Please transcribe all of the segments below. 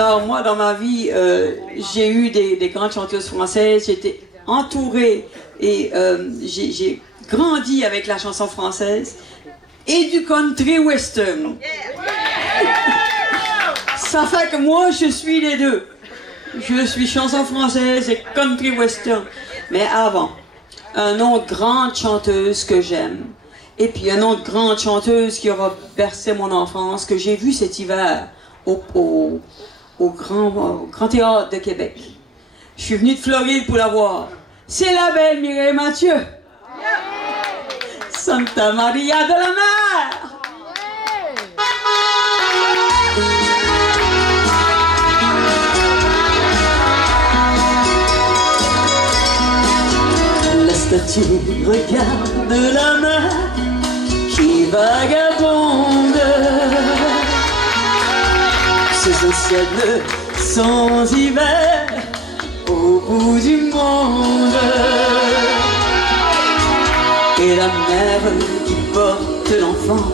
Alors, moi, dans ma vie, j'ai eu des grandes chanteuses françaises. J'ai été entourée et j'ai grandi avec la chanson française et du country western. Ça fait que moi, je suis les deux. Je suis chanson française et country western. Mais avant, une autre grande chanteuse que j'aime, et puis une autre grande chanteuse qui aura bercé mon enfance, que j'ai vue cet hiver au Grand Théâtre de Québec. Je suis venue de Floride pour la voir. C'est la belle Mireille Mathieu. Santa Maria de la Mer. Laisse-tu regarde la mer qui vagabonde sous un ciel bleu sans hiver au bout du monde. Et la mère qui porte l'enfant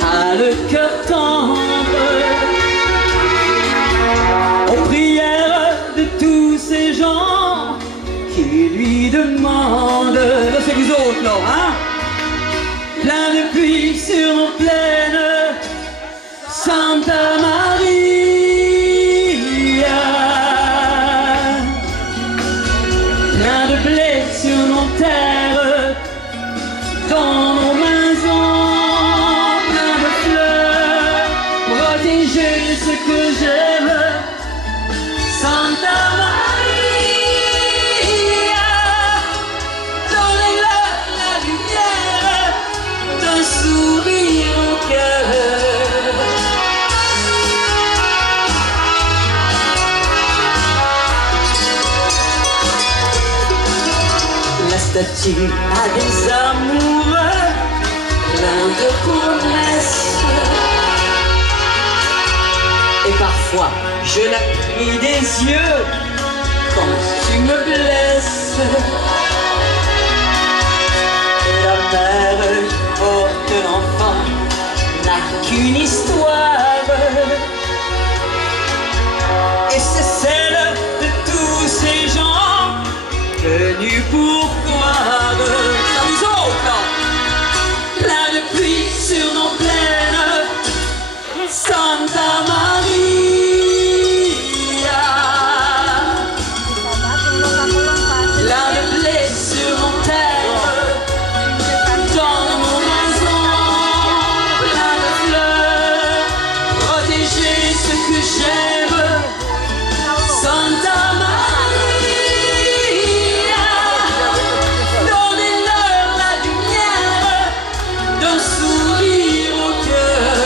a le cœur tendre aux prières de tous ces gens qui lui demandent. Là c'est vous autres là, hein? Plein de pluie sur nos plaines, Santa Maria. Plein de blé sur nos terres, dans nos maisons, plein de fleurs, protéger ce que j'aime, Santa Maria. Donnez-leur la lumière d'un sourire au cœur. La statue a des amoureux, plein de promesses. Et parfois, je la prie des yeux quand tu me blesses. Et la mère qui porte l'enfant n'a qu'une histoire. Et c'est celle de tous ces gens venus pour croire. Ça vous autres, là. Plein de pluie sur nos plaines, Santa Maria. Plein de blé sur nos terres, dans nos maisons, plein de fleurs, protéger ce que j'aime, Santa Maria. Sourire au cœur.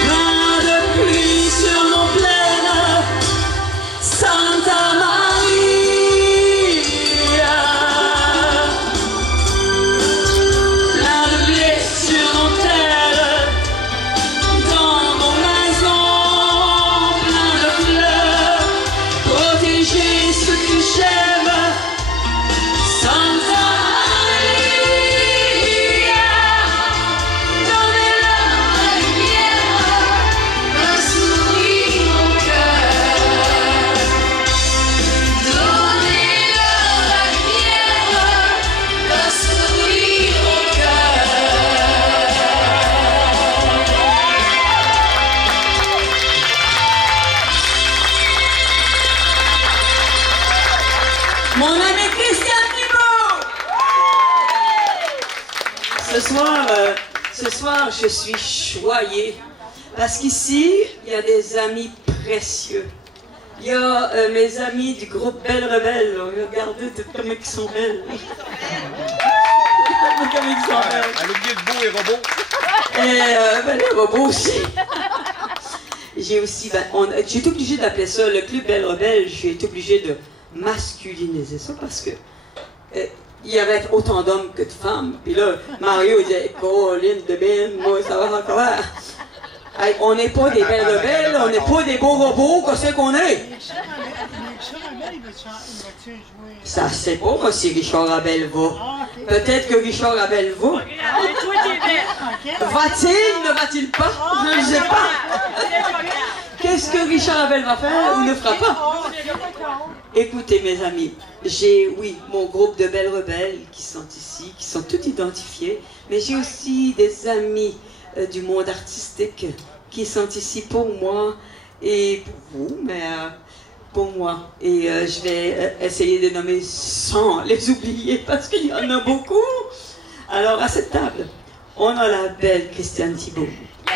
Plein de pluie sur nos plaines, Santa Maria. Plein de blé sur nos terres, dans nos maisons, plein de fleurs, protéger ce que j'aime, Santa Maria. Donnez-leur la lumière d'un sourire au cœur. Donnez-leur la lumière d'un sourire au cœur. Mon ami Christian Thibault. Ce soir, je suis choyée parce qu'ici, il y a des amis précieux. Il y a mes amis du groupe Belle Rebelle. Regardez comme ils sont belles. Comme ils sont belles. Elle a oublié de beau et robot. Et les robots aussi. J'ai aussi, j'ai été obligée d'appeler ça le club Belle Rebelle. J'ai été obligée de masculiniser ça parce que il y avait autant d'hommes que de femmes. Puis là, Mario il disait Caroline de Bin, moi ça va encore. Hey, on n'est pas des belles rebelles, on n'est pas des beaux robots, qu'est-ce qu'on est? Ça, c'est pas moi si Richard Abel va. Peut-être que Richard Abel va. Va-t-il, ne va-t-il pas? Je ne sais pas. Qu'est-ce que Richard Abel va faire ou ne fera pas? Écoutez, mes amis, j'ai, oui, mon groupe de belles rebelles qui sont ici, qui sont tous identifiés, mais j'ai aussi des amis du monde artistique qui sont ici pour moi et pour vous, mais pour moi. Et je vais essayer de nommer sans les oublier parce qu'il y en a beaucoup. Alors, à cette table, on a la belle Christiane Thibault.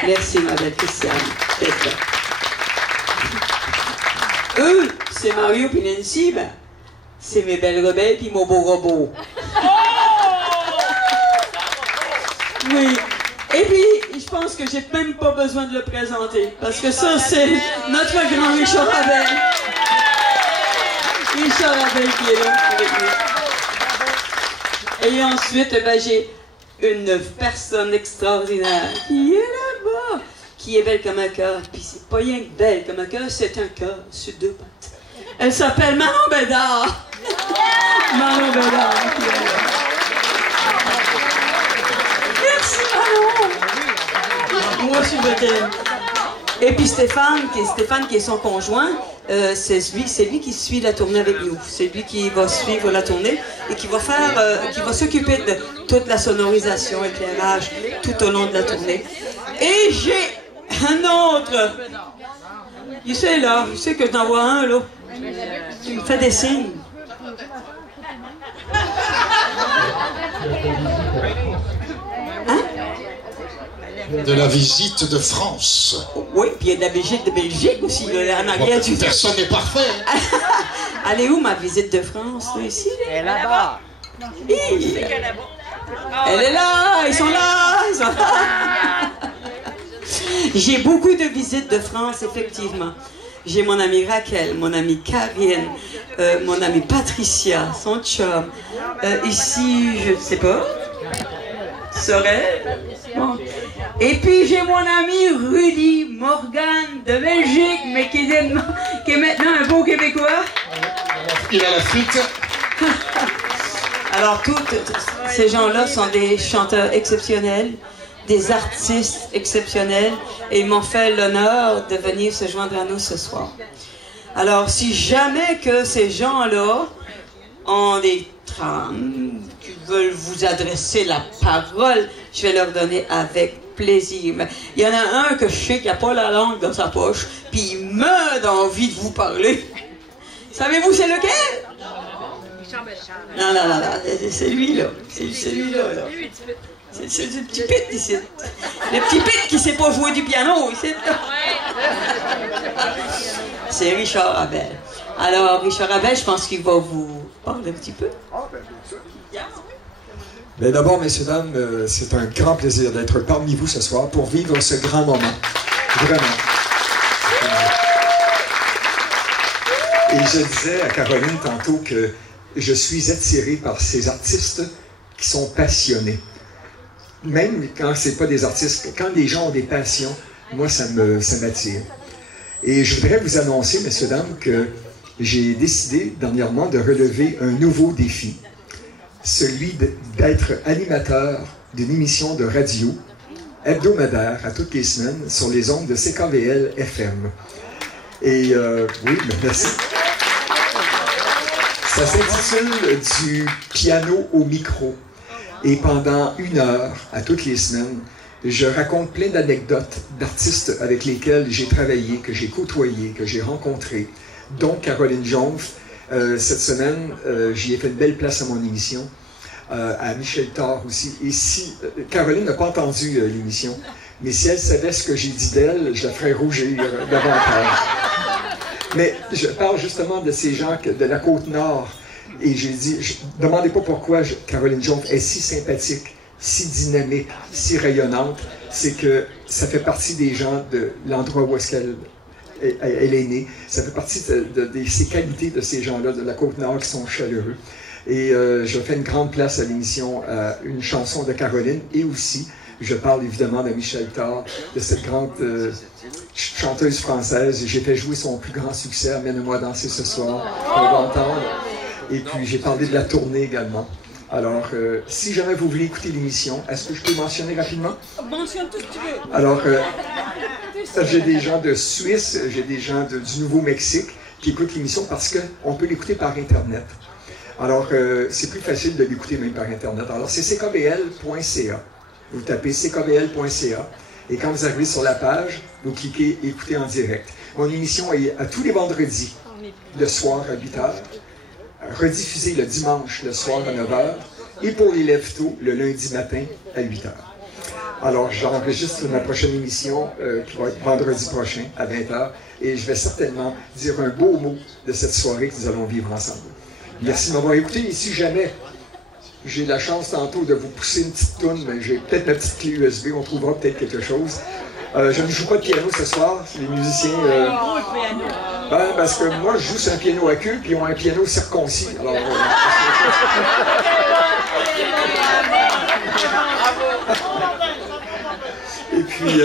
Merci, ma belle Christiane, d'être là. Eux, c'est Mario et Nancy, ben, c'est mes belles rebelles et mon beau robot. Oui. Et puis, je pense que j'ai même pas besoin de le présenter, parce que ça, c'est notre grand Richard Abel. Richard Abel qui est là avec nous. Et ensuite, ben, j'ai une personne extraordinaire qui est là-bas, qui est belle comme un cœur. Puis c'est pas rien que belle comme un cœur, c'est un cœur sur deux pattes. Elle s'appelle Manon Bédard. Manon Bédard. Merci Manon. Moi je suis votre. Et puis Stéphane qui est son conjoint, c'est lui qui suit la tournée avec nous. C'est lui qui va suivre la tournée et qui va s'occuper de toute la sonorisation, éclairage tout au long de la tournée. Et j'ai un autre. Il sait là, il sait que je t'en vois un là. Tu me fais des signes. Hein? De la visite de France. Oui, puis il y a de la visite de Belgique aussi, là, en arrière du... Personne n'est parfait. Elle est où ma visite de France, là, ici? Elle est là-bas. Elle est là, ils sont là, ils sont là. J'ai beaucoup de visites de France, effectivement. J'ai mon amie Raquel, mon amie Karine, mon amie Patricia, son chum. Ici, je ne sais pas. Sorel. Bon. Et puis j'ai mon ami Rudy Morgan de Belgique, mais qui est maintenant un beau Québécois. Il a la flûte. Alors, tous ces gens-là sont des chanteurs exceptionnels, des artistes exceptionnels, et ils m'ont fait l'honneur de venir se joindre à nous ce soir. Alors, si jamais que ces gens-là ont des trames, qui veulent vous adresser la parole, je vais leur donner avec plaisir. Mais il y en a un que je sais qui n'a pas la langue dans sa poche, puis il meurt d'envie de vous parler. Savez-vous c'est lequel? Non, non, non, non, c'est lui-là. C'est celui-là, là. C'est le petit pit ici. Le petit pit qui sait pas jouer du piano ici. C'est Richard Abel. Alors, Richard Abel, je pense qu'il va vous parler un petit peu. Mais d'abord, messieurs, dames, c'est un grand plaisir d'être parmi vous ce soir pour vivre ce grand moment. Vraiment. Et je disais à Caroline tantôt que je suis attiré par ces artistes qui sont passionnés. Même quand c'est pas des artistes, quand les gens ont des passions, moi, ça m'attire. Et je voudrais vous annoncer, messieurs, dames, que j'ai décidé dernièrement de relever un nouveau défi, celui d'être animateur d'une émission de radio hebdomadaire à toutes les semaines sur les ondes de CKVL FM. Et oui, merci. Ça s'intitule « Du piano au micro ». Et pendant 1 heure, à toutes les semaines, je raconte plein d'anecdotes d'artistes avec lesquels j'ai travaillé, que j'ai côtoyé, que j'ai rencontré, dont Caroline Jonf. Cette semaine, j'y ai fait une belle place à mon émission, à Michel Thor aussi. Et si Caroline n'a pas entendu l'émission, mais si elle savait ce que j'ai dit d'elle, je la ferais rougir davantage. Mais je parle justement de ces gens de la Côte-Nord. Et j'ai dit, demandez pas pourquoi Caroline Jonf est si sympathique, si dynamique, si rayonnante. C'est que ça fait partie des gens de l'endroit où est-ce qu'elle est née. Ça fait partie de ces qualités de ces gens-là, de la Côte-Nord, qui sont chaleureux. Et je fais une grande place à l'émission, une chanson de Caroline, et aussi Je parle évidemment de Michel Thor, de cette grande chanteuse française. J'ai fait jouer son plus grand succès, Amène-moi danser ce soir, on va entendre. Et puis j'ai parlé de la tournée également. Alors, si jamais vous voulez écouter l'émission, est-ce que je peux mentionner rapidement? Mentionne tout ce que tu veux. Alors, j'ai des gens de Suisse, j'ai des gens du Nouveau-Mexique qui écoutent l'émission parce qu'on peut l'écouter par Internet. Alors, c'est plus facile de l'écouter même par Internet. Alors, c'est ckbl.ca. Vous tapez ckbl.ca et quand vous arrivez sur la page, vous cliquez « Écouter en direct ». Mon émission est à tous les vendredis, le soir à 8h, rediffusée le dimanche, le soir à 9h, et pour les lève-tôt, le lundi matin à 8h. Alors, j'enregistre ma prochaine émission qui va être vendredi prochain à 20h et je vais certainement dire un beau mot de cette soirée que nous allons vivre ensemble. Merci de m'avoir écouté et si jamais j'ai la chance tantôt de vous pousser une petite toune, mais j'ai peut-être ma petite clé USB, on trouvera peut-être quelque chose. Je ne joue pas de piano ce soir, les musiciens... parce que moi, je joue sur un piano à queue, puis ils ont un piano circoncis. Alors, et puis,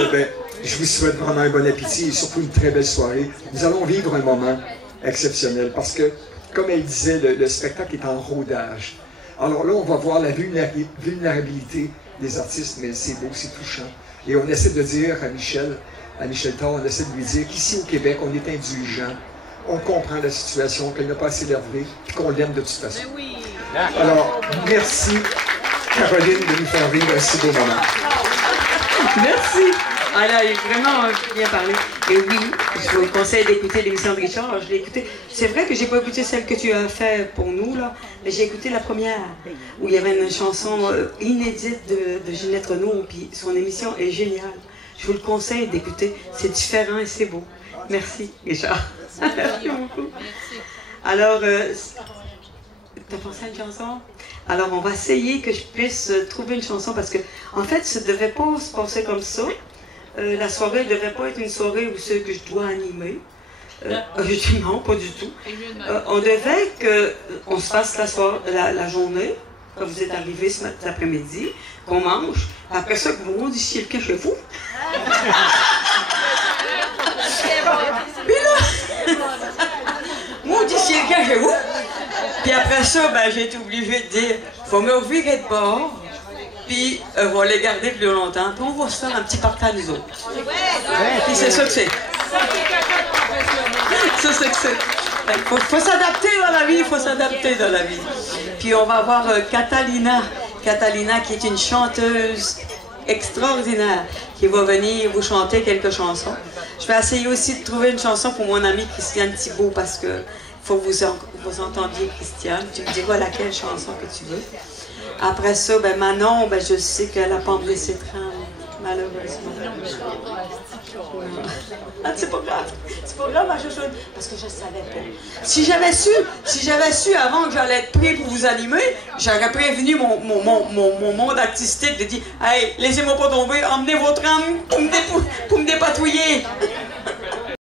je vous souhaite vraiment un bon appétit et surtout une très belle soirée. Nous allons vivre un moment exceptionnel parce que, comme elle disait, le spectacle est en rodage. Alors là, on va voir la vulnérabilité des artistes, mais c'est beau, c'est touchant. Et on essaie de dire à Michel Thor, on essaie de lui dire qu'ici au Québec, on est indulgent, on comprend la situation, qu'elle n'a pas assez énervé, puis qu'on l'aime de toute façon. Alors, merci Caroline de nous faire vivre un si beau moment. Merci. Ah là, il a vraiment bien parlé. Et oui, je vous conseille d'écouter l'émission de Richard. Alors, je l'ai écoutée. C'est vrai que j'ai pas écouté celle que tu as fait pour nous, là, mais j'ai écouté la première, où il y avait une chanson inédite de Ginette Renaud, puis son émission est géniale. Je vous le conseille d'écouter. C'est différent et c'est beau. Merci, Richard. Merci beaucoup. Alors, t'as pensé à une chanson? Alors, on va essayer que je puisse trouver une chanson parce que, en fait, ça ne devait pas se passer comme ça. La soirée ne devrait pas être une soirée où c'est que je dois animer. Je dis non, pas du tout. On devait qu'on se fasse la journée, quand vous êtes arrivés cet après-midi, qu'on mange. Après ça, que vous disiez le chez vous. Puis là, moi, disiez le chez vous. Puis après ça, ben, j'ai été obligée de dire, faut me revirer de bord. Puis on va les garder plus longtemps, puis on va se faire un petit partage nous autres. Puis c'est ça que c'est. C'est ça que c'est. Faut s'adapter dans la vie, il faut s'adapter dans la vie. Puis on va avoir Catalina qui est une chanteuse extraordinaire, qui va venir vous chanter quelques chansons. Je vais essayer aussi de trouver une chanson pour mon amie Christiane Thibault, parce que faut que vous entendiez Christiane. Tu me diras laquelle chanson que tu veux. Après ça, ben Manon, ben je sais qu'elle a pas emmené ses trains, malheureusement. Ah, c'est pas grave, ma chouchoune, parce que je savais pas. Si j'avais su avant que j'allais être pris pour vous animer, j'aurais prévenu mon monde artistique de dire, hey, laissez-moi pas tomber, emmenez vos trains pour me dépatouiller.